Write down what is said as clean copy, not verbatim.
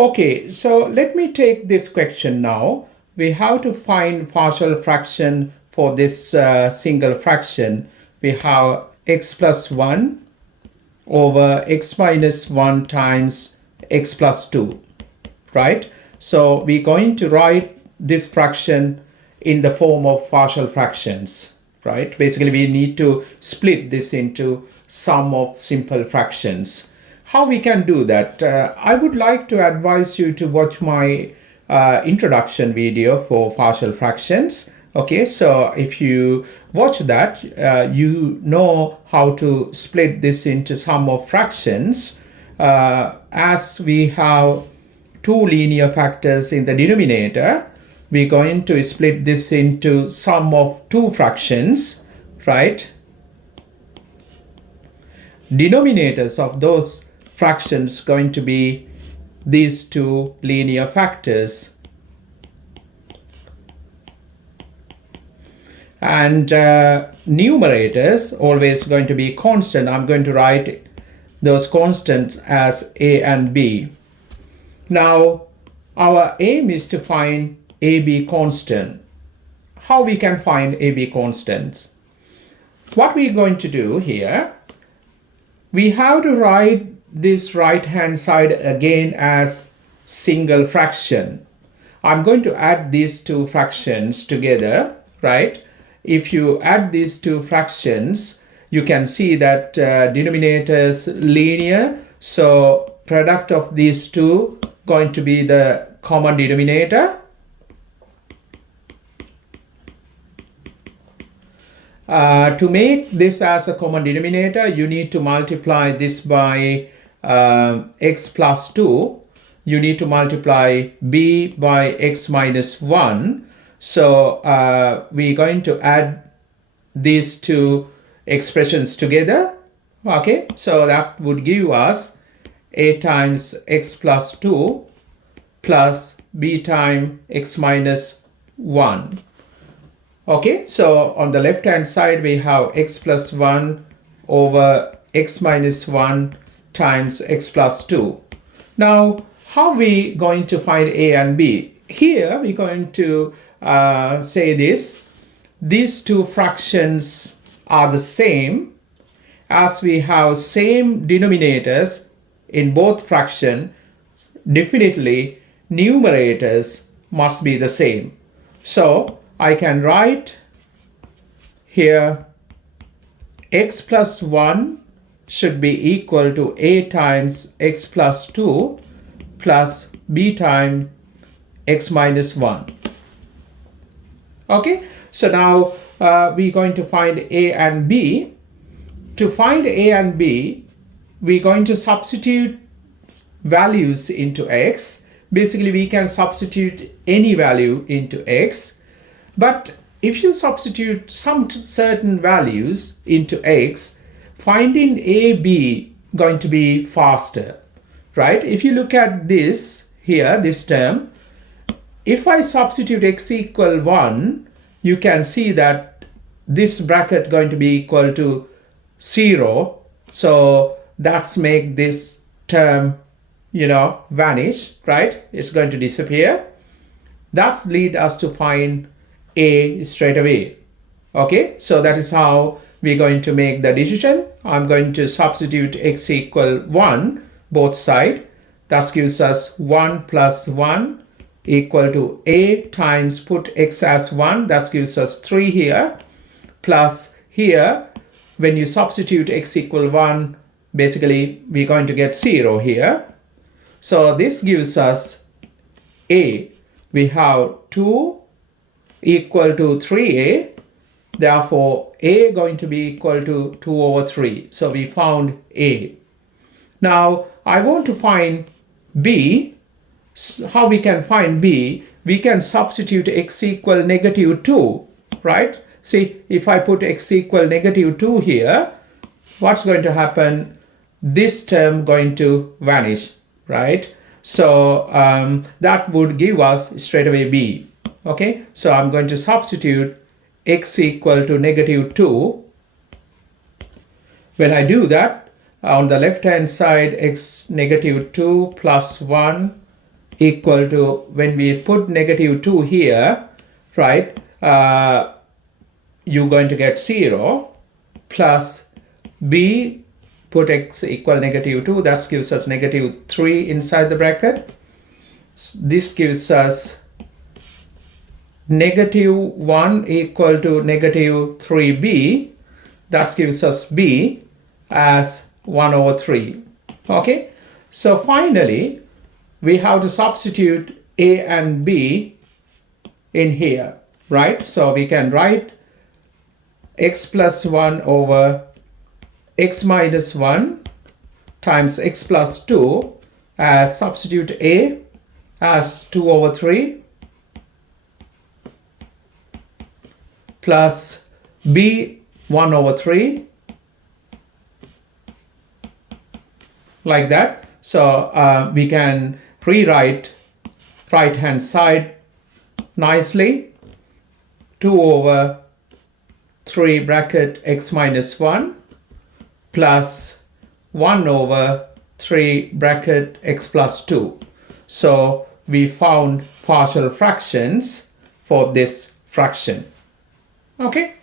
Okay, so let me take this question now. We have to find partial fraction for this single fraction. We have x plus 1 over x minus 1 times x plus 2, right? So we're going to write this fraction in the form of partial fractions, right? Basically, we need to split this into sum of simple fractions. How we can do that? I would like to advise you to watch my introduction video for partial fractions. Okay, so if you watch that, you know how to split this into sum of fractions. As we have two linear factors in the denominator, we're going to split this into sum of two fractions, right? Denominators of those fractions going to be these two linear factors. And numerators always going to be constant. I'm going to write those constants as a and b. Now, our aim is to find AB constant. How we can find AB constants? What we're going to do here, we have to write this right hand side again as single fraction. I'm going to add these two fractions together, right? If you add these two fractions, you can see that denominators linear, so product of these two going to be the common denominator. To make this as a common denominator, you need to multiply this by x plus 2. You need to multiply b by x minus 1. So we're going to add these two expressions together. Okay, so that would give us a times x plus 2 plus b times x minus 1. Okay, so on the left hand side we have x plus 1 over x minus 1 times x plus 2. Now, how are we going to find a and b? Here we're going to say this. These two fractions are the same, as we have same denominators in both fractions. Definitely numerators must be the same. So I can write here x plus 1 should be equal to a times x plus 2 plus b times x minus 1. Okay, so now we're going to find a and b. To find a and b, we're going to substitute values into x. Basically, we can substitute any value into x. But if you substitute some certain values into x, finding a, b going to be faster, right? If you look at this here, this term, if I substitute x equal 1, you can see that this bracket going to be equal to 0. So that's make this term, vanish, right? It's going to disappear. That's lead us to find a straight away. Okay, so that is how we're going to make the decision. I'm going to substitute x equal 1 both sides. That gives us 1 plus 1 equal to a times put x as 1. That gives us 3 here. Plus here, when you substitute x equal 1, basically we're going to get 0 here. So this gives us a. We have 2 equal to 3a. Therefore, a going to be equal to 2 over 3. So we found a. Now, I want to find b. How we can find b? We can substitute x equal negative 2, right? See, if I put x equal negative 2 here, what's going to happen? This term going to vanish, right? So that would give us straight away b. Okay, so I'm going to substitute x equal to negative 2. When I do that, on the left hand side, x negative 2 plus 1 equal to, when we put negative 2 here, right, you're going to get 0 plus b, put x equal negative 2, that gives us negative 3 inside the bracket. This gives us negative 1 equal to negative 3b, that gives us b as 1 over 3. Okay, so finally we have to substitute a and b in here, right? So we can write x plus 1 over x minus 1 times x plus 2 as, substitute a as 2 over 3 plus b 1 over 3, like that. So we can rewrite right hand side nicely, 2 over 3 bracket x minus 1 plus 1 over 3 bracket x plus 2. So we found partial fractions for this fraction. Okay.